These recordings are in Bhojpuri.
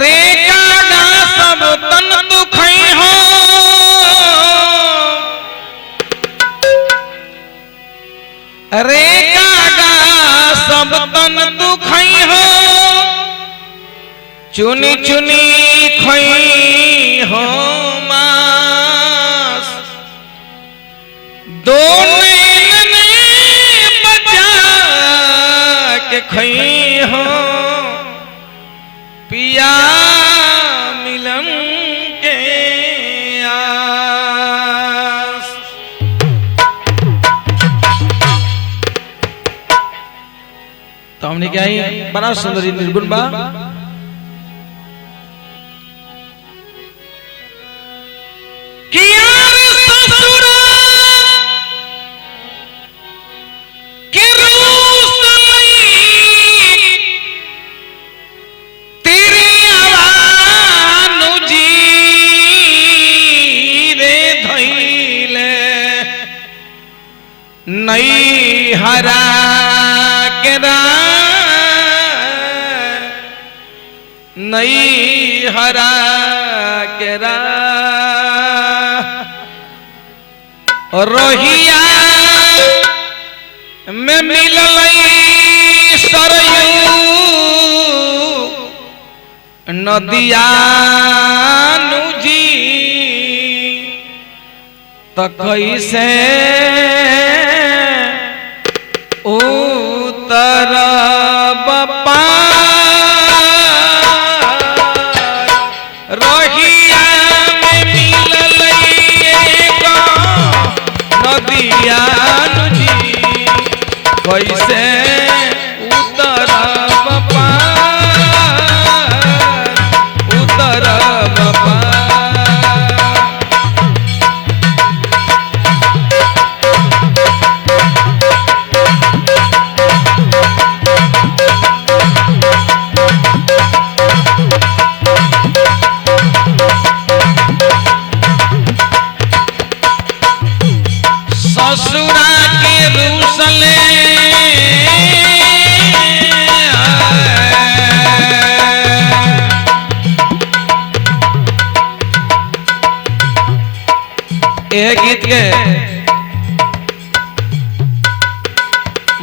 रे कागा सब तन दुखई हो रे कागा सब तन दुखई हो चुनी चुनी खई हो मास दो नैन बचा के खई हो पिया मिलन के आस। तो हमने क्या ही बड़ा सुंदर निर्गुण बा नई हरा केरा नई हरा केरा रोहिया में मिललई सरयू नदिया नुजी त कैसे उतरब पार रोहिया में मिललई एगो नदिया नुजी कैसे उतरब पार उतरब पार। ससुरा के रूसले यह गीत के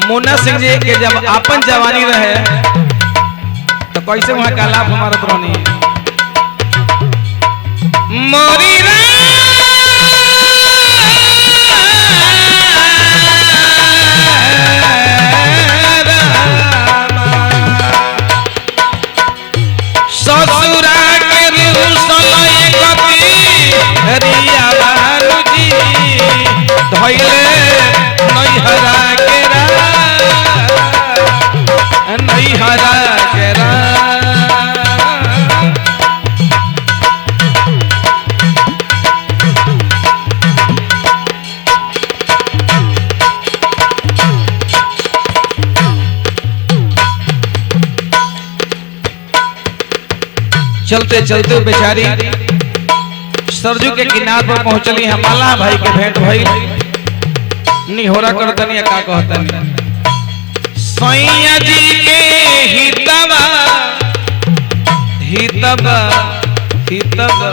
मुन्ना सिंह जी के जब आपन जवानी रहे तो कैसे वहां का लाभ हमारा रहनी मोरी ससुरा के रूसले गति हरिया बालूजी धइले नैहरा केरा नैहरा केरा चलते चलते बेचारी सरजू के किनार पर पहुंचली हमाला भाई के भेंट भई निहोरा करतनी का कहतनी सैया जी के हितवा हितवा हितवा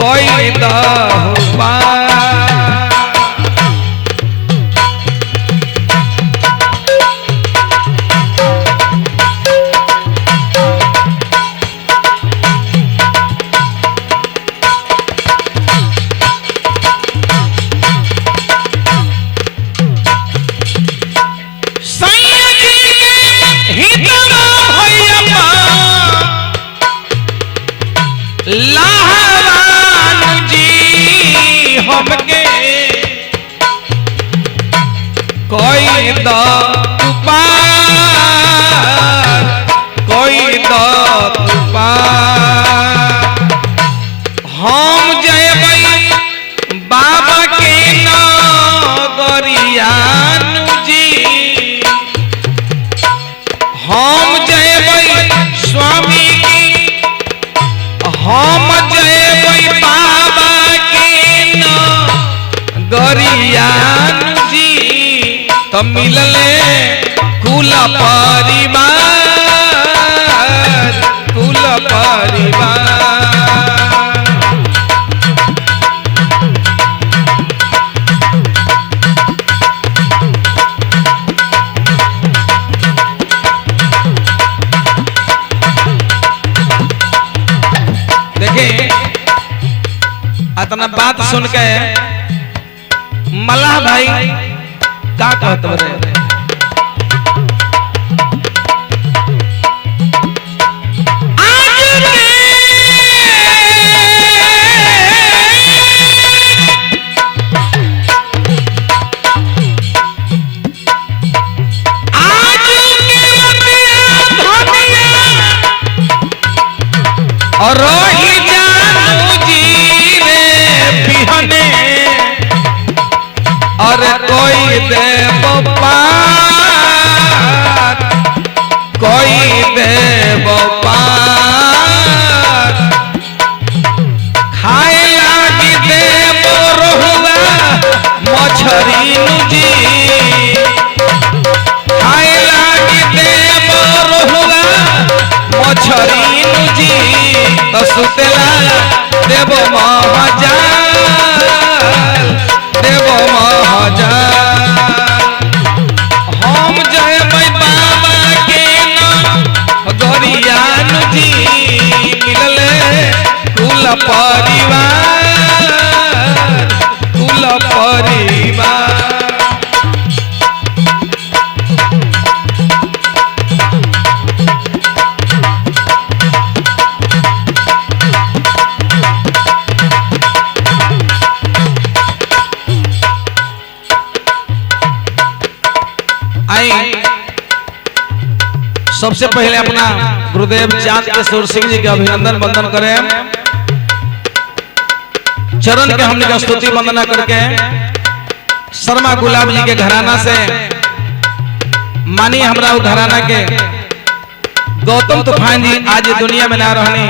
कोई तो मिलले कुल परिवार कुल परिवार। इतना बात सुन के मल्लाह भाई क्या कहते बरे और रोही जानू जी रे बिहने और कोई देव पार कोई देव पार खाए लागी देव रोहुआ मछरी जी खाए लागी देव रोहुआ मछरी जी तो सुतेला देव महाजाल देव महाजाल। हम जय बाबा के नगरियान जी मिलले कुल परिवार कुल परिवार। सबसे पहले अपना गुरुदेव चांद किशोर सिंह जी के अभिनंदन वंदन करें, चरण के हमने का स्तुति वंदना करके शर्मा गुलाब जी के घराना से मानी हमरा घराना के गौतम तूफान जी आज दुनिया में ना रहनी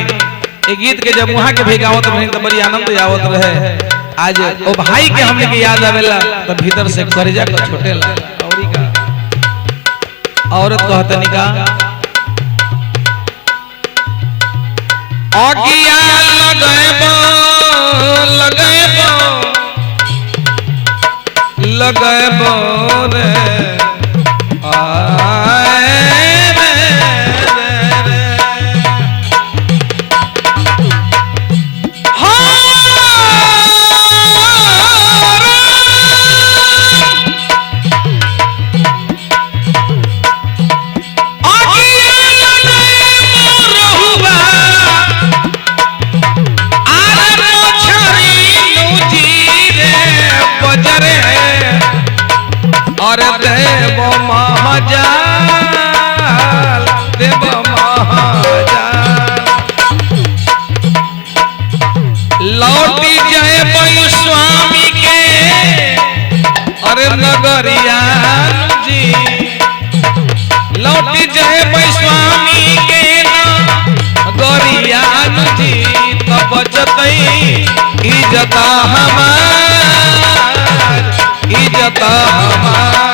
एक गीत के जब वहां के भी गावत रहे तो बड़ी आनंद आवत रहे। आज ओ भाई के हमने के याद आवेला तो भीतर से करेजा को छोटेला। औरी का औरत कहतनी का अगिया लगैबो लगैबो लगैबो रे और देव महाजाल देव महाजाल। लौटी जय पयु स्वामी के अरे नगरिया जी लौटी जय पयु स्वामी के नगरिया जी तब बचतई इज्जत हमार इज्जत हमार।